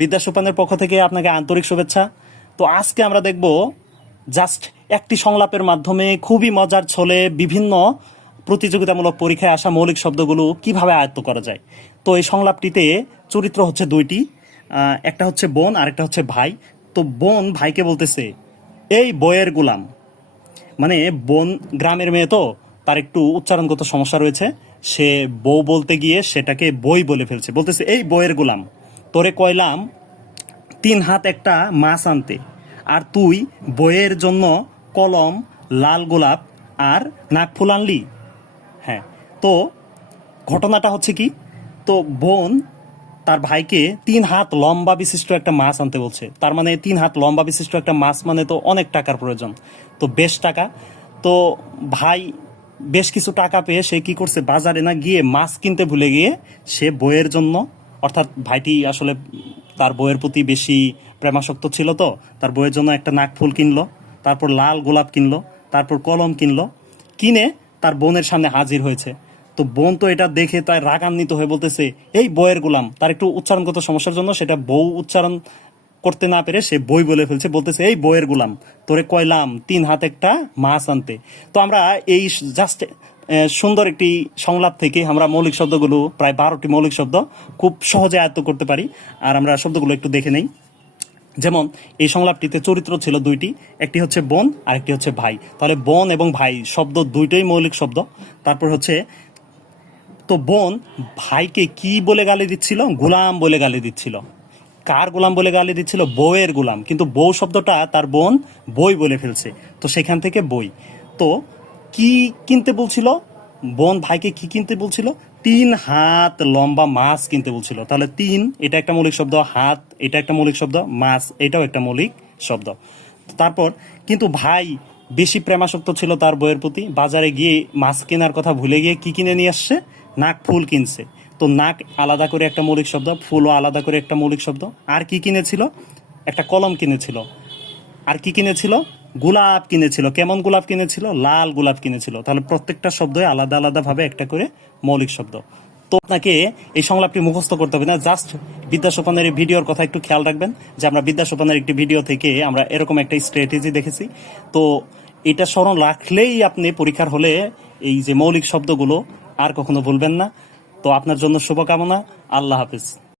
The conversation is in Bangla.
বিদ্যা সোপানের পক্ষ থেকে আপনাকে আন্তরিক শুভেচ্ছা। তো আজকে আমরা দেখব জাস্ট একটি সংলাপের মাধ্যমে খুবই মজার ছলে বিভিন্ন প্রতিযোগিতামূলক পরীক্ষায় আসা মৌলিক শব্দগুলো কীভাবে আয়ত্ত করা যায়। তো এই সংলাপটিতে চরিত্র হচ্ছে দুইটি একটা হচ্ছে বোন আর একটা হচ্ছে ভাই। তো বোন ভাইকে বলতেছে, এই বইয়ের গুলাম। মানে বোন গ্রামের মেয়ে তো, তার একটু উচ্চারণগত সমস্যা রয়েছে। সে বউ বলতে গিয়ে সেটাকে বই বলে ফেলছে। বলতেছে, এই বইয়ের গোলাম। তোরে কইলাম, তিন হাত একটা মাছ আনতে, আর তুই বইয়ের জন্য কলম, লাল গোলাপ আর নাক ফুল আনলি। হ্যাঁ তো ঘটনাটা হচ্ছে কি? তো বোন তার ভাইকে তিন হাত লম্বা বিশিষ্ট একটা মাছ আনতে বলছে। তার মানে তিন হাত লম্বা বিশিষ্ট একটা মাছ মানে তো অনেক টাকার প্রয়োজন। তো বেশ টাকা। তো ভাই বেশ কিছু টাকা পেয়ে সে কি করছে? বাজারে না গিয়ে মাছ কিনতে ভুলে গিয়ে সে বইয়ের জন্য অর্থাৎ ভাইটি আসলে তার বইয়ের প্রতি বেশি প্রেমাসক্ত ছিল তো, তার বইয়ের জন্য একটা নাকফুল কিনলো, তারপর লাল গোলাপ কিনলো, তারপর কলম কিনলো, কিনে তার বোনের সামনে হাজির হয়েছে। তো বোন তো এটা দেখে তার রাগান্বিত হয়ে বলতেছে, এই বইয়ের গোলাম, তার একটু উচ্চারণগত সমস্যার জন্য সেটা বউ উচ্চারণ করতে না পেরে সে বই বলে ফেলছে, বলতেছে, এই বইয়ের গোলাম, তোরে কয়লাম তিন হাত একটা মাছ আনতে। তো আমরা এই জাস্ট সুন্দর একটি সংলাপ থেকে আমরা মৌলিক শব্দগুলো, প্রায় বারোটি মৌলিক শব্দ খুব সহজে আয়ত্ত করতে পারি। আর আমরা শব্দগুলো একটু দেখে নেই। যেমন, এই সংলাপটিতে চরিত্র ছিল দুইটি, একটি হচ্ছে বোন আর একটি হচ্ছে ভাই। তাহলে বোন এবং ভাই শব্দ দুইটাই মৌলিক শব্দ। তারপর হচ্ছে, তো বোন ভাইকে কি বলে গালি দিচ্ছিল? গোলাম বলে গালি দিচ্ছিল। কার গোলাম বলে গালি দিচ্ছিল? বউয়ের গোলাম। কিন্তু বউ শব্দটা তার বোন বই বলে ফেলছে। তো সেখান থেকে বই। তো কি কিনতে বলছিল? বোন ভাইকে কি কিনতে বলছিল? তিন হাত লম্বা মাছ কিনতে বলছিল। তাহলে তিন, এটা একটা মৌলিক শব্দ। হাত, এটা একটা মৌলিক শব্দ। মাছ, এটাও একটা মৌলিক শব্দ। তারপর, কিন্তু ভাই বেশি প্রেমাসক্ত ছিল তার বইয়ের প্রতি। বাজারে গিয়ে মাছ কেনার কথা ভুলে গিয়ে কি কিনে নিয়ে আসছে? নাক ফুল কিনছে। তো নাক আলাদা করে একটা মৌলিক শব্দ, ফুলও আলাদা করে একটা মৌলিক শব্দ। আর কি কিনেছিল? একটা কলম কিনেছিল। আর কি কিনেছিল? গোলাপ কিনেছিল। কেমন গোলাপ কিনেছিল? লাল গোলাপ কিনেছিল। তাহলে প্রত্যেকটা শব্দই আলাদা আলাদা ভাবে একটা করে মৌলিক শব্দ। তো আপনাকে এই সংলাপটি মুখস্থ করতে হবে না। জাস্ট বিদ্যাসোপানের ভিডিওর কথা একটু খেয়াল রাখবেন যে আমরা বিদ্যাসোপানের একটি ভিডিও থেকে আমরা এরকম একটা স্ট্র্যাটেজি দেখেছি। তো এটা স্মরণ রাখলেই আপনি পরীক্ষার হলে এই যে মৌলিক শব্দগুলো আর কখনো ভুলবেন না। তো আপনার জন্য শুভকামনা। আল্লাহ হাফিজ।